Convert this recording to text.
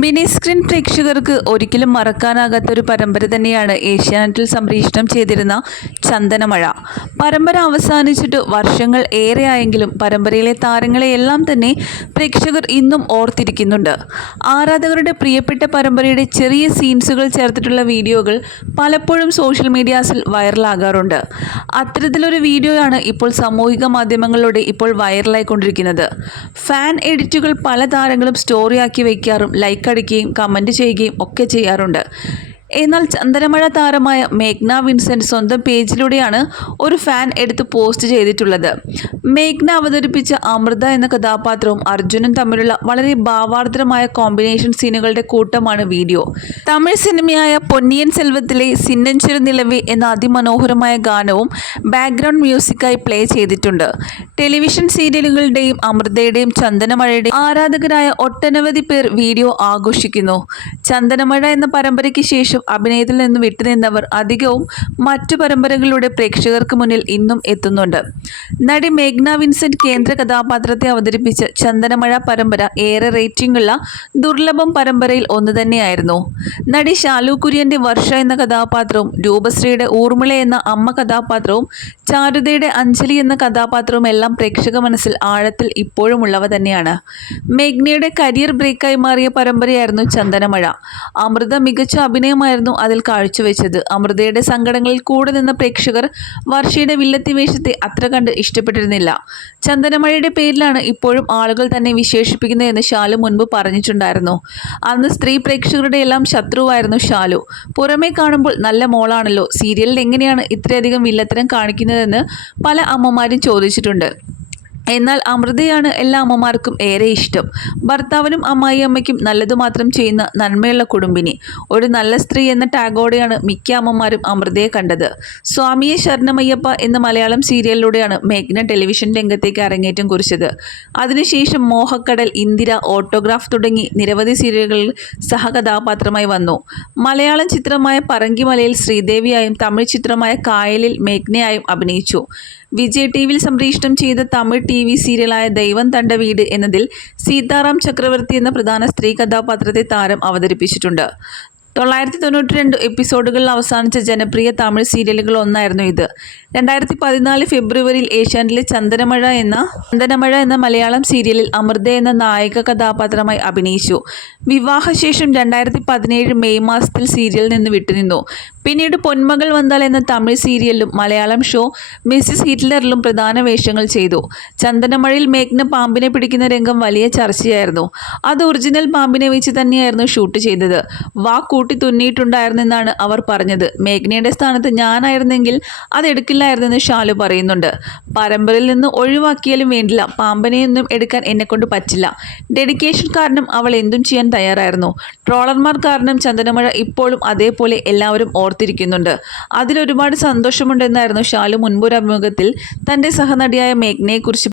Mini screen പ്രേക്ഷകർക്ക് ഒരിക്കലും മറക്കാനാകാത്ത ഒരു പരമ്പര തന്നെയാണ് ഏഷ്യാനെറ്റിൽ സംപ്രേഷണം ചെയ്തിരുന്ന ചന്ദനമഴ. പരമ്പര അവസാനിച്ചിട്ട് വർഷങ്ങൾ ഏറെയായെങ്കിലും പരമ്പരയിലെ താരങ്ങളെയെല്ലാം തന്നെ പ്രേക്ഷകർ ഇന്നും ഓർത്തിരിക്കുന്നുണ്ട്. ആരാധകരുടെ പ്രിയപ്പെട്ട പരമ്പരയുടെ ചെറിയ സീൻസുകൾ ചേർത്തിട്ടുള്ള വീഡിയോകൾ പലപ്പോഴും സോഷ്യൽ മീഡിയാസിൽ വൈറലാകാറുണ്ട്. അത്തരത്തിലൊരു വീഡിയോയാണ് ഇപ്പോൾ സാമൂഹിക മാധ്യമങ്ങളിലൂടെ ഇപ്പോൾ വൈറലായിക്കൊണ്ടിരിക്കുന്നത്. ഫാൻ എഡിറ്റുകൾ പല താരങ്ങളും സ്റ്റോറിയാക്കി വയ്ക്കാറും ലൈക്ക് അടിക്കുകയും കമന്റ് ചെയ്യുകയും ഒക്കെ ചെയ്യാറുണ്ട്. എന്നാൽ ചന്ദനമഴ താരമായ മേഘ്ന വിൻസെന്റ് സ്വന്തം പേജിലൂടെയാണ് ഒരു ഫാൻ എടുത്ത് പോസ്റ്റ് ചെയ്തിട്ടുള്ളത്. മേഘ്ന അവതരിപ്പിച്ച അമൃത എന്ന കഥാപാത്രവും അർജുനും തമ്മിലുള്ള വളരെ ഭാവാർദ്രമായ കോമ്പിനേഷൻ സീനുകളുടെ കൂട്ടമാണ് വീഡിയോ തമിഴ് സിനിമയായ പൊന്നിയൻ സെൽവത്തിലെ സിന്നഞ്ചിരു നിലവി എന്ന അതിമനോഹരമായ ഗാനവും ബാക്ക്ഗ്രൗണ്ട് മ്യൂസിക്കായി പ്ലേ ചെയ്തിട്ടുണ്ട്. ടെലിവിഷൻ സീരിയലുകളുടെയും അമൃതയുടെയും ചന്ദനമഴയുടെയും ആരാധകരായ ഒട്ടനവധി പേർ വീഡിയോ ആഘോഷിക്കുന്നു. ചന്ദനമഴ എന്ന പരമ്പരയ്ക്ക് ശേഷം അഭിനയത്തിൽ നിന്ന് വിട്ടുനിന്നവർ അധികവും മറ്റു പരമ്പരകളിലൂടെ പ്രേക്ഷകർക്ക് മുന്നിൽ ഇന്നും എത്തുന്നുണ്ട്. നടി മേഘ്ന വിൻസെന്റ് കേന്ദ്ര കഥാപാത്രത്തെ അവതരിപ്പിച്ച ചന്ദനമഴ പരമ്പര ഏറെ റേറ്റിംഗുള്ള ദുർലഭം പരമ്പരയിൽ ഒന്ന് തന്നെയായിരുന്നു. നടി ഷാലു കുര്യന്റെ വർഷ എന്ന കഥാപാത്രവും രൂപശ്രീയുടെ ഊർമിള എന്ന അമ്മ കഥാപാത്രവും ചാരുതയുടെ അഞ്ജലി എന്ന കഥാപാത്രവും എല്ലാം പ്രേക്ഷക മനസ്സിൽ ആഴത്തിൽ ഇപ്പോഴും ഉള്ളവ തന്നെയാണ്. മേഘ്നയുടെ കരിയർ ബ്രേക്കായി മാറിയ പരമ്പരയായിരുന്നു ചന്ദനമഴ. അമൃത മികച്ച അഭിനയമായിരുന്നു അതിൽ കാഴ്ചവെച്ചത്. അമൃതയുടെ സങ്കടങ്ങളിൽ കൂടെ നിന്ന പ്രേക്ഷകർ വർഷയുടെ വില്ലത്തി വേഷത്തെ അത്ര കണ്ട് ഇഷ്ടപ്പെട്ടിരുന്നില്ല. ചന്ദനമഴയുടെ പേരിലാണ് ഇപ്പോഴും ആളുകൾ തന്നെ വിശേഷിപ്പിക്കുന്നതെന്ന് ഷാലു മുൻപ് പറഞ്ഞിട്ടുണ്ടായിരുന്നു. അന്ന് സ്ത്രീ പ്രേക്ഷകരുടെ എല്ലാം ശത്രുവായിരുന്നു ഷാലു പുറമേ കാണുമ്പോൾ നല്ല മോളാണല്ലോ. സീരിയലിൽ എങ്ങനെയാണ് ഇത്രയധികം വില്ലത്തരം കാണിക്കുന്നതെന്ന് പല അമ്മമാരും ചോദിച്ചിട്ടുണ്ട്. എന്നാൽ അമൃതയാണ് എല്ലാ അമ്മമാർക്കും ഏറെ ഇഷ്ടം. ഭർത്താവിനും അമ്മായി അമ്മയ്ക്കും നല്ലതു മാത്രം ചെയ്യുന്ന നന്മയുള്ള കുടുംബിനി. ഒരു നല്ല സ്ത്രീ എന്ന ടാഗോടെയാണ് മിക്ക അമ്മമാരും അമൃതയെ കണ്ടത്. സ്വാമിയെ ശരണമയ്യപ്പ എന്ന മലയാളം സീരിയലിലൂടെയാണ് മേഘ്ന ടെലിവിഷൻ രംഗത്തേക്ക് അരങ്ങേറ്റം കുറിച്ചത്. അതിനുശേഷം മോഹക്കടൽ ഇന്ദിര ഓട്ടോഗ്രാഫ് തുടങ്ങി നിരവധി സീരിയലുകളിൽ സഹകഥാപാത്രമായി വന്നു. മലയാളം ചിത്രമായ പറങ്കിമലയിൽ ശ്രീദേവിയായും തമിഴ് ചിത്രമായ കായലിൽ മേഘ്നയായും അഭിനയിച്ചു. വിജയ് ടി വിയിൽ സംപ്രേഷണം ചെയ്ത തമിഴ് ടി വി സീരിയലായ ദൈവം തണ്ട വീട് എന്നതിൽ സീതാറാം ചക്രവർത്തി എന്ന പ്രധാന സ്ത്രീ കഥാപാത്രത്തെ താരം അവതരിപ്പിച്ചിട്ടുണ്ട്. തൊള്ളായിരത്തി തൊണ്ണൂറ്റി രണ്ട് എപ്പിസോഡുകളിൽ അവസാനിച്ച ജനപ്രിയ തമിഴ് സീരിയലുകൾ ഒന്നായിരുന്നു ഇത്. രണ്ടായിരത്തി പതിനാല് ഫെബ്രുവരിയിൽ ഏഷ്യാനെറ്റിലെ ചന്ദനമഴ എന്ന ചന്ദനമഴ എന്ന മലയാളം സീരിയലിൽ അമൃത എന്ന നായിക കഥാപാത്രമായി അഭിനയിച്ചു. വിവാഹശേഷം രണ്ടായിരത്തി പതിനേഴ് മെയ് മാസത്തിൽ സീരിയലിൽ നിന്ന് വിട്ടുനിന്നു. പിന്നീട് പൊന്മകൾ വന്താൽ എന്ന തമിഴ് സീരിയലിലും മലയാളം ഷോ മിസ്സിസ് ഹിറ്റ്ലറിലും പ്രധാന വേഷങ്ങൾ ചെയ്തു. ചന്ദനമഴയിൽ മേഘ്ന പാമ്പിനെ പിടിക്കുന്ന രംഗം വലിയ ചർച്ചയായിരുന്നു. അത് ഒറിജിനൽ പാമ്പിനെ വെച്ച് തന്നെയായിരുന്നു ഷൂട്ട് ചെയ്തത്. വാ കൂട്ടി തുന്നിയിട്ടുണ്ടായിരുന്നെന്നാണ് അവർ പറഞ്ഞത്. മേഘ്നയുടെ സ്ഥാനത്ത് ഞാനായിരുന്നെങ്കിൽ അത് എടുക്കില്ലായിരുന്നെന്ന് ഷാലു പറയുന്നുണ്ട്. പരമ്പരയിൽ നിന്ന് ഒഴിവാക്കിയാലും വേണ്ടില്ല. പാമ്പനെയൊന്നും എടുക്കാൻ എന്നെക്കൊണ്ട് പറ്റില്ല. ഡെഡിക്കേഷൻ കാരണം അവൾ എന്തും ചെയ്യാൻ തയ്യാറായിരുന്നു. ട്രോളർമാർ കാരണം ചന്ദനമഴ ഇപ്പോഴും അതേപോലെ എല്ലാവരും ഓർത്തിരിക്കുന്നുണ്ട്. അതിലൊരുപാട് സന്തോഷമുണ്ടെന്നായിരുന്നു ഷാലു മുൻപൊരു അഭിമുഖത്തിൽ തന്റെ സഹനടിയായ മേഘ്നയെക്കുറിച്ച്